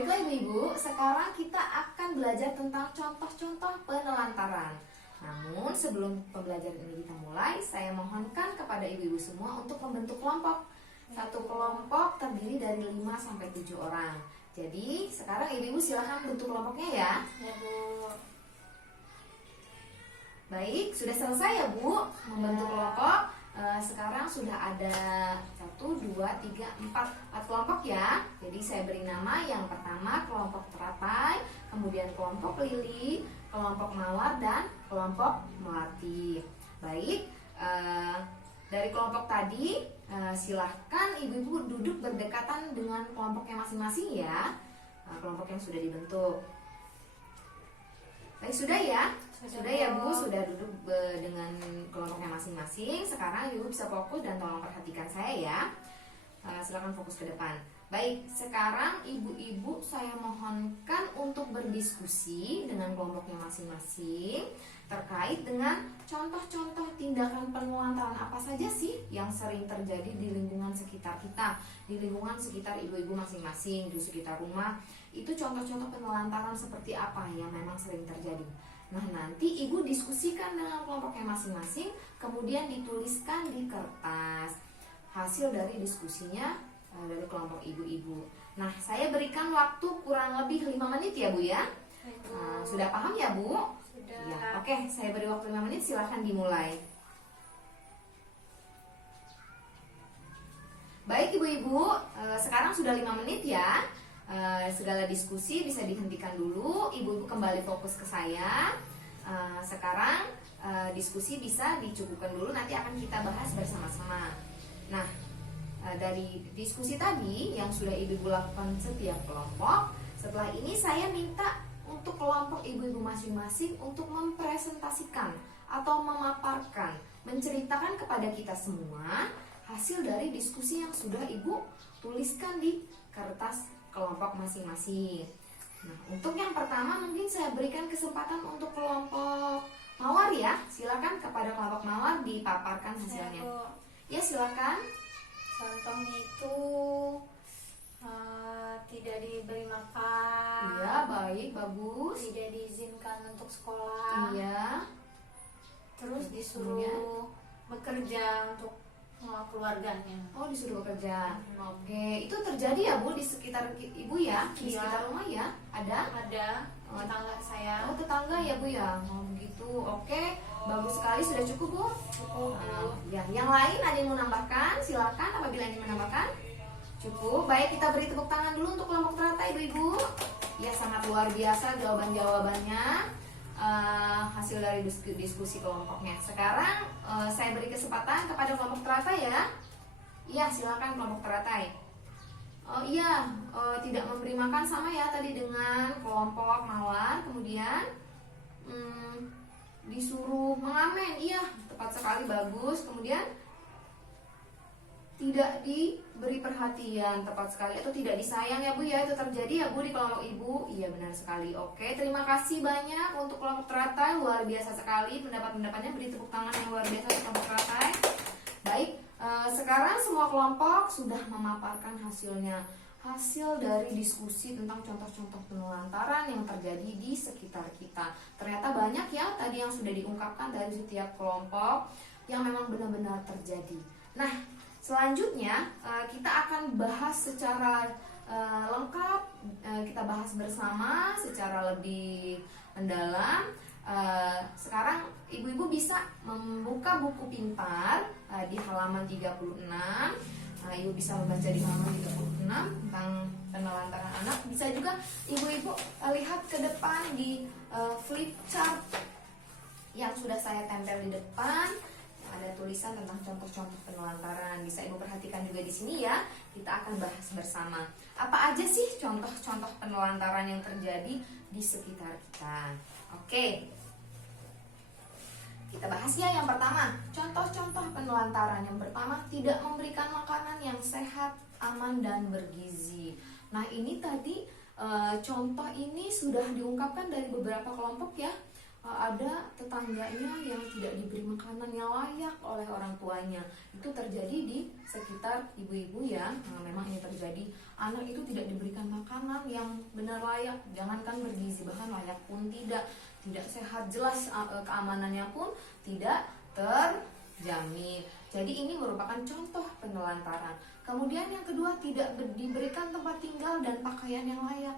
Baiklah Ibu-Ibu, sekarang kita akan belajar tentang contoh-contoh penelantaran. Namun sebelum pembelajaran ini kita mulai, saya mohonkan kepada Ibu-Ibu semua untuk membentuk kelompok. Satu kelompok terdiri dari 5-7 orang. Jadi sekarang Ibu-Ibu silahkan bentuk kelompoknya ya. Ya Bu. Baik, sudah selesai ya Bu membentuk kelompok. Sekarang sudah ada 1, 2, 3, 4 kelompok ya. Jadi saya beri nama yang pertama kelompok teratai, kemudian kelompok lili, kelompok mawar, dan kelompok melati. Baik, dari kelompok tadi silahkan Ibu-Ibu duduk berdekatan dengan kelompoknya masing-masing ya. Kelompok yang sudah dibentuk. Baik, sudah ya? Sudah ya Bu, sudah duduk dengan kelompoknya masing-masing. Sekarang Ibu bisa fokus dan tolong perhatikan saya ya. Silakan fokus ke depan. Baik, sekarang Ibu-Ibu saya mohonkan untuk berdiskusi dengan kelompoknya masing-masing terkait dengan contoh-contoh tindakan penelantaran apa saja sih yang sering terjadi di lingkungan sekitar kita, di lingkungan sekitar Ibu-Ibu masing-masing, di sekitar rumah. Itu contoh-contoh penelantaran seperti apa yang memang sering terjadi. Nah, nanti Ibu diskusikan dengan kelompoknya masing-masing, kemudian dituliskan di kertas hasil dari diskusinya dari kelompok Ibu-Ibu. Nah, saya berikan waktu kurang lebih 5 menit ya Bu ya. Sudah paham ya Bu? Sudah. Ya, oke, saya beri waktu 5 menit, silahkan dimulai. Baik Ibu-Ibu, sekarang sudah 5 menit ya. Segala diskusi bisa dihentikan dulu. Ibu-ibu kembali fokus ke saya. Sekarang diskusi bisa dicukupkan dulu. Nanti akan kita bahas bersama-sama. Nah, dari diskusi tadi yang sudah Ibu-ibu lakukan setiap kelompok, setelah ini saya minta untuk kelompok Ibu-ibu masing-masing untuk mempresentasikan atau memaparkan, menceritakan kepada kita semua hasil dari diskusi yang sudah Ibu tuliskan di kertas kelompok masing-masing. Nah, untuk yang pertama mungkin saya berikan kesempatan untuk kelompok mawar ya. Silakan kepada kelompok mawar dipaparkan hasilnya. Ya, silakan. Contohnya itu tidak diberi makan. Iya, baik, bagus. Tidak diizinkan untuk sekolah. Iya. Terus disuruh bekerja untuk keluarganya. Oh, disuruh bekerja. Oke, itu terjadi ya Bu di sekitar Ibu ya? Di Iya. sekitar rumah ya? Ada? Ada tetangga saya. Oh, tetangga ya Bu ya? Oh, begitu. Oke, bagus sekali, sudah cukup Bu? Cukup Bu. Ya, yang lain ada yang mau menambahkan? Silakan apabila ingin menambahkan. Cukup. Baik, kita beri tepuk tangan dulu untuk kelompok teratai Ibu-ibu. Ya, sangat luar biasa jawaban-jawabannya. Hasil dari diskusi kelompoknya. Sekarang saya beri kesempatan kepada kelompok teratai ya. Iya, silakan kelompok teratai. Oh iya, tidak memberi makan sama ya tadi dengan kelompok mawar. Kemudian disuruh mengamen. Iya, tepat sekali, bagus. Kemudian tidak diberi perhatian, tepat sekali, atau tidak disayang ya Bu ya. Itu terjadi ya Bu di kelompok Ibu. Iya, benar sekali. Oke, terima kasih banyak untuk kelompok teratai, luar biasa sekali pendapat-pendapatnya. Beri tepuk tangan yang luar biasa untuk kelompok teratai. Baik, sekarang semua kelompok sudah memaparkan hasilnya, hasil dari diskusi tentang contoh-contoh penelantaran yang terjadi di sekitar kita. Ternyata banyak ya tadi yang sudah diungkapkan dari setiap kelompok yang memang benar-benar terjadi. Nah, selanjutnya kita akan bahas secara lengkap, kita bahas bersama secara lebih mendalam. Sekarang Ibu-ibu bisa membuka buku pintar di halaman 36. Ibu bisa membaca di halaman 36 tentang penelantaran anak. Bisa juga Ibu-ibu lihat ke depan di flip chart yang sudah saya tempel di depan. Ada tulisan tentang contoh-contoh penelantaran. Bisa Ibu perhatikan juga di sini ya. Kita akan bahas bersama. Apa aja sih contoh-contoh penelantaran yang terjadi di sekitar kita? Oke. Kita bahas ya yang pertama. Contoh-contoh penelantaran. Yang pertama, tidak memberikan makanan yang sehat, aman, dan bergizi. Nah, ini tadi contoh ini sudah diungkapkan dari beberapa kelompok ya. ada tetangganya yang tidak diberi makanan yang layak oleh orang tuanya. Itu terjadi di sekitar ibu-ibu ya. Memang ini terjadi, anak itu tidak diberikan makanan yang benar layak, jangankan bergizi, bahkan layak pun tidak sehat, jelas keamanannya pun tidak terjamin. Jadi ini merupakan contoh penelantaran. Kemudian yang kedua, tidak diberikan tempat tinggal dan pakaian yang layak.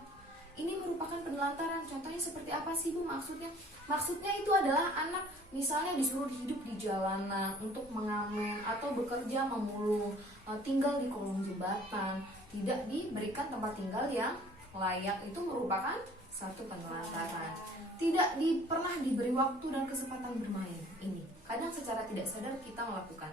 Ini merupakan penelantaran. Contohnya seperti apa sih Bu maksudnya? Maksudnya itu adalah anak misalnya disuruh hidup di jalanan untuk mengamen atau bekerja memulung, tinggal di kolong jembatan, tidak diberikan tempat tinggal yang layak. Itu merupakan satu penelantaran. Tidak pernah diberi waktu dan kesempatan bermain. Ini kadang secara tidak sadar kita melakukan.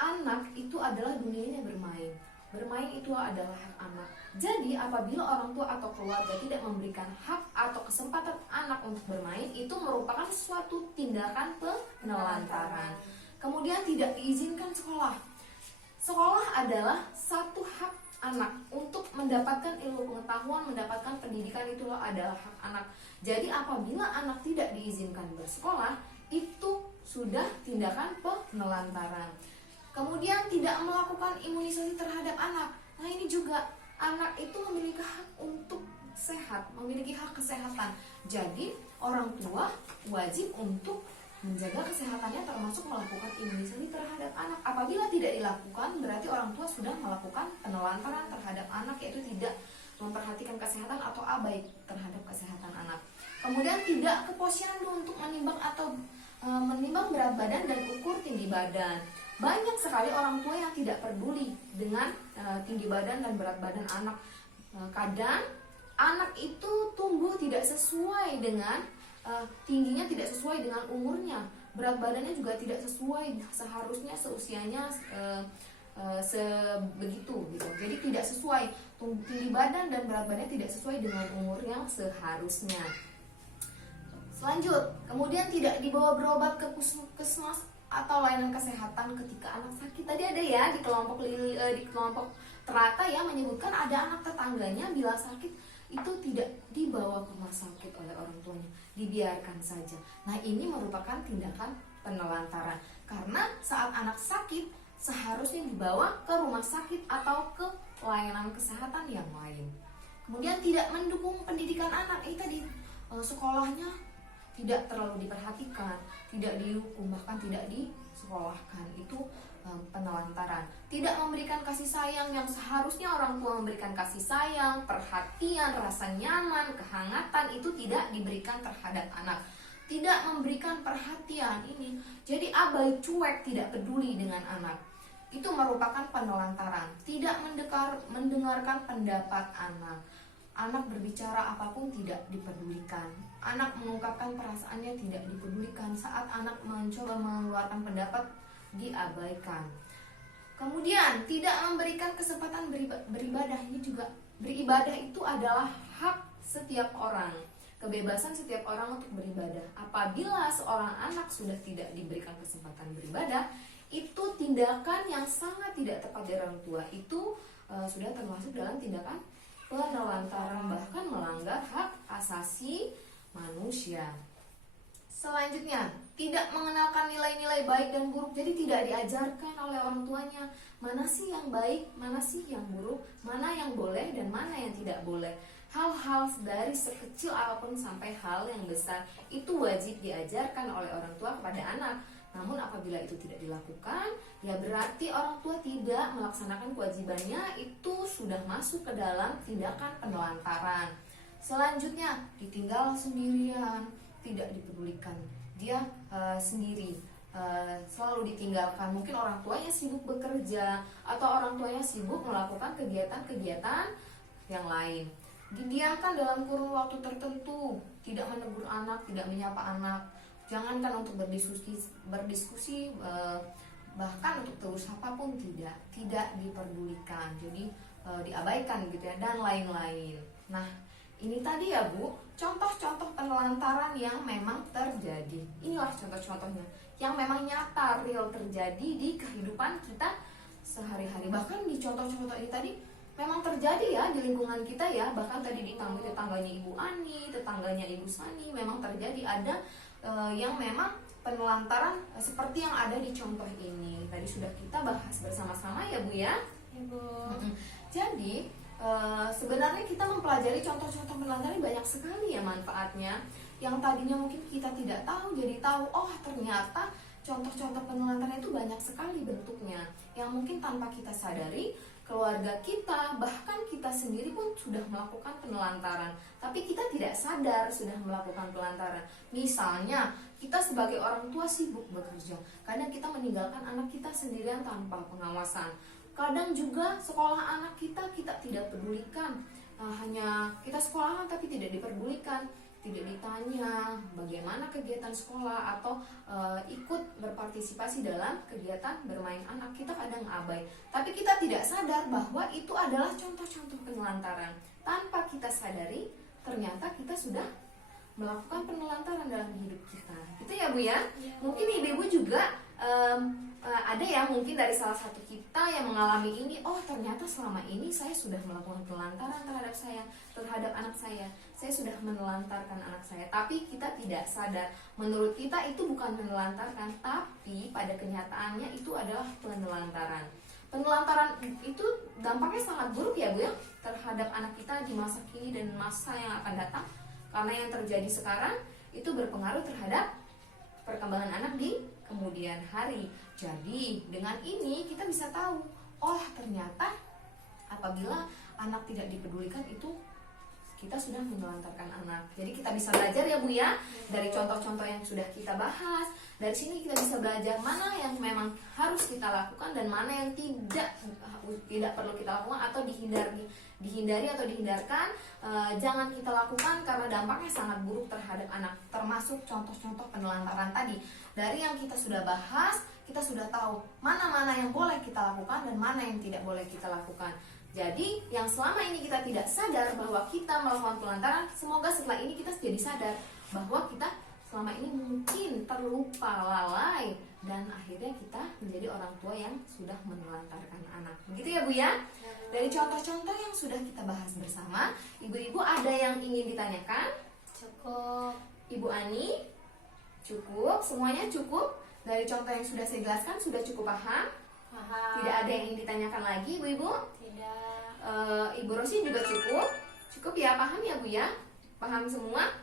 Anak itu adalah dunianya bermain. Bermain itu adalah hak anak. Jadi apabila orang tua atau keluarga tidak memberikan hak atau kesempatan anak untuk bermain, itu merupakan suatu tindakan penelantaran. Kemudian tidak diizinkan sekolah. Sekolah adalah satu hak anak untuk mendapatkan ilmu pengetahuan, mendapatkan pendidikan, itu adalah hak anak. Jadi apabila anak tidak diizinkan bersekolah, itu sudah tindakan penelantaran. Kemudian tidak melakukan imunisasi terhadap anak. Nah ini juga, anak itu memiliki hak untuk sehat, memiliki hak kesehatan. Jadi orang tua wajib untuk menjaga kesehatannya, termasuk melakukan imunisasi terhadap anak. Apabila tidak dilakukan, berarti orang tua sudah melakukan penelantaran terhadap anak, yaitu tidak memperhatikan kesehatan atau abai terhadap kesehatan anak. Kemudian tidak ke posyandu untuk menimbang atau menimbang berat badan dan ukur tinggi badan. Banyak sekali orang tua yang tidak peduli dengan tinggi badan dan berat badan anak. Kadang anak itu tumbuh tidak sesuai dengan tingginya, tidak sesuai dengan umurnya. Berat badannya juga tidak sesuai, seharusnya seusianya sebegitu gitu. Jadi tidak sesuai, tinggi badan dan berat badannya tidak sesuai dengan umur yang seharusnya. Selanjut, kemudian tidak dibawa berobat ke puskesmas atau layanan kesehatan ketika anak sakit. Tadi ada ya di kelompok teratai yang menyebutkan ada anak tetangganya bila sakit itu tidak dibawa ke rumah sakit oleh orang tuanya, dibiarkan saja. Nah ini merupakan tindakan penelantaran, karena saat anak sakit seharusnya dibawa ke rumah sakit atau ke layanan kesehatan yang lain. Kemudian tidak mendukung pendidikan anak, tadi sekolahnya tidak terlalu diperhatikan, tidak dihukum, bahkan tidak disekolahkan. Itu penelantaran. Tidak memberikan kasih sayang yang seharusnya orang tua memberikan kasih sayang, perhatian, rasa nyaman, kehangatan, itu tidak diberikan terhadap anak. Tidak memberikan perhatian ini, jadi abai, cuek, tidak peduli dengan anak. Itu merupakan penelantaran. Tidak mendengarkan pendapat anak. Anak berbicara apapun tidak dipedulikan. Anak mengungkapkan perasaannya tidak dipedulikan. Saat anak mencoba mengeluarkan pendapat, diabaikan. Kemudian tidak memberikan kesempatan beribadah. Ini juga, beribadah itu adalah hak setiap orang, kebebasan setiap orang untuk beribadah. Apabila seorang anak sudah tidak diberikan kesempatan beribadah, itu tindakan yang sangat tidak tepat dari orang tua. Itu sudah termasuk dalam tindakan penelantaran, bahkan melanggar hak asasi manusia. Selanjutnya, tidak mengenalkan nilai-nilai baik dan buruk. Jadi tidak diajarkan oleh orang tuanya mana sih yang baik, mana sih yang buruk, mana yang boleh dan mana yang tidak boleh. Hal-hal dari sekecil apapun sampai hal yang besar itu wajib diajarkan oleh orang tua kepada anak. Namun apabila itu tidak dilakukan, ya berarti orang tua tidak melaksanakan kewajibannya, itu sudah masuk ke dalam tindakan penelantaran. Selanjutnya, ditinggal sendirian, tidak dipedulikan. Dia sendiri, selalu ditinggalkan. Mungkin orang tuanya sibuk bekerja atau orang tuanya sibuk melakukan kegiatan-kegiatan yang lain. Didiamkan dalam kurun waktu tertentu, tidak menegur anak, tidak menyapa anak. Jangankan untuk berdiskusi, bahkan untuk tegur sapa pun tidak diperdulikan. Jadi diabaikan gitu ya, dan lain-lain. Nah, ini tadi ya Bu, contoh-contoh penelantaran yang memang terjadi. Inilah contoh-contohnya yang memang nyata, real, terjadi di kehidupan kita sehari-hari. Bahkan di contoh-contoh ini tadi memang terjadi ya di lingkungan kita ya. Bahkan tadi di tetangganya Ibu Ani, tetangganya Ibu Sani, memang terjadi ada yang memang penelantaran seperti yang ada di contoh ini. Tadi sudah kita bahas bersama-sama ya Bu ya. Ibu. Jadi sebenarnya kita mempelajari contoh-contoh penelantaran banyak sekali ya manfaatnya. Yang tadinya mungkin kita tidak tahu jadi tahu. Oh ternyata contoh-contoh penelantaran itu banyak sekali bentuknya. Yang mungkin tanpa kita sadari, keluarga kita, bahkan kita sendiri pun sudah melakukan penelantaran. Tapi kita tidak sadar sudah melakukan penelantaran. Misalnya, kita sebagai orang tua sibuk bekerja. Kadang kita meninggalkan anak kita sendirian tanpa pengawasan. Kadang juga sekolah anak kita tidak pedulikan. Hanya kita sekolahan tapi tidak diperdulikan. Tidak ditanya bagaimana kegiatan sekolah atau ikut berpartisipasi dalam kegiatan bermain anak. Kita kadang abai, tapi kita tidak sadar bahwa itu adalah contoh-contoh penelantaran. Tanpa kita sadari, ternyata kita sudah melakukan penelantaran dalam hidup kita. Itu ya Bu ya. Mungkin ibu-ibu juga ada ya mungkin dari salah satu kita yang mengalami ini. Oh ternyata selama ini saya sudah melakukan penelantaran terhadap anak saya. Saya sudah menelantarkan anak saya, tapi kita tidak sadar. Menurut kita itu bukan menelantarkan, tapi pada kenyataannya itu adalah penelantaran. Penelantaran itu dampaknya sangat buruk ya Bu ya terhadap anak kita di masa kini dan masa yang akan datang. Karena yang terjadi sekarang itu berpengaruh terhadap perkembangan anak di kemudian hari. Jadi dengan ini kita bisa tahu, oh ternyata apabila anak tidak dipedulikan itu kita sudah menelantarkan anak. Jadi kita bisa belajar ya Bu ya dari contoh-contoh yang sudah kita bahas. Dari sini kita bisa belajar mana yang memang harus kita lakukan dan mana yang tidak perlu kita lakukan atau dihindari atau dihindarkan. Jangan kita lakukan karena dampaknya sangat buruk terhadap anak. Termasuk contoh-contoh penelantaran tadi. Dari yang kita sudah bahas, kita sudah tahu mana-mana yang boleh kita lakukan dan mana yang tidak boleh kita lakukan. Jadi yang selama ini kita tidak sadar bahwa kita melakukan penelantaran, semoga setelah ini kita jadi sadar bahwa kita selama ini mungkin terlupa, lalai, dan akhirnya kita menjadi orang tua yang sudah menelantarkan anak. Begitu ya Bu ya? Dari contoh-contoh yang sudah kita bahas bersama, ibu-ibu ada yang ingin ditanyakan? Cukup. Ibu Ani? Cukup? Semuanya cukup? Dari contoh yang sudah saya jelaskan sudah cukup paham? Paham. Tidak ada yang ingin ditanyakan lagi ibu-ibu? Tidak. Ibu Rosi juga cukup? Cukup ya, paham ya Bu ya? Paham semua?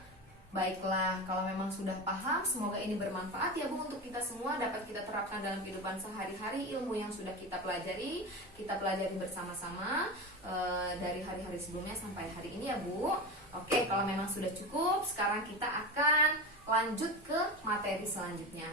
Baiklah, kalau memang sudah paham, semoga ini bermanfaat ya Bu untuk kita semua, dapat kita terapkan dalam kehidupan sehari-hari. Ilmu yang sudah kita pelajari bersama-sama dari hari-hari sebelumnya sampai hari ini ya Bu. Oke, kalau memang sudah cukup, sekarang kita akan lanjut ke materi selanjutnya.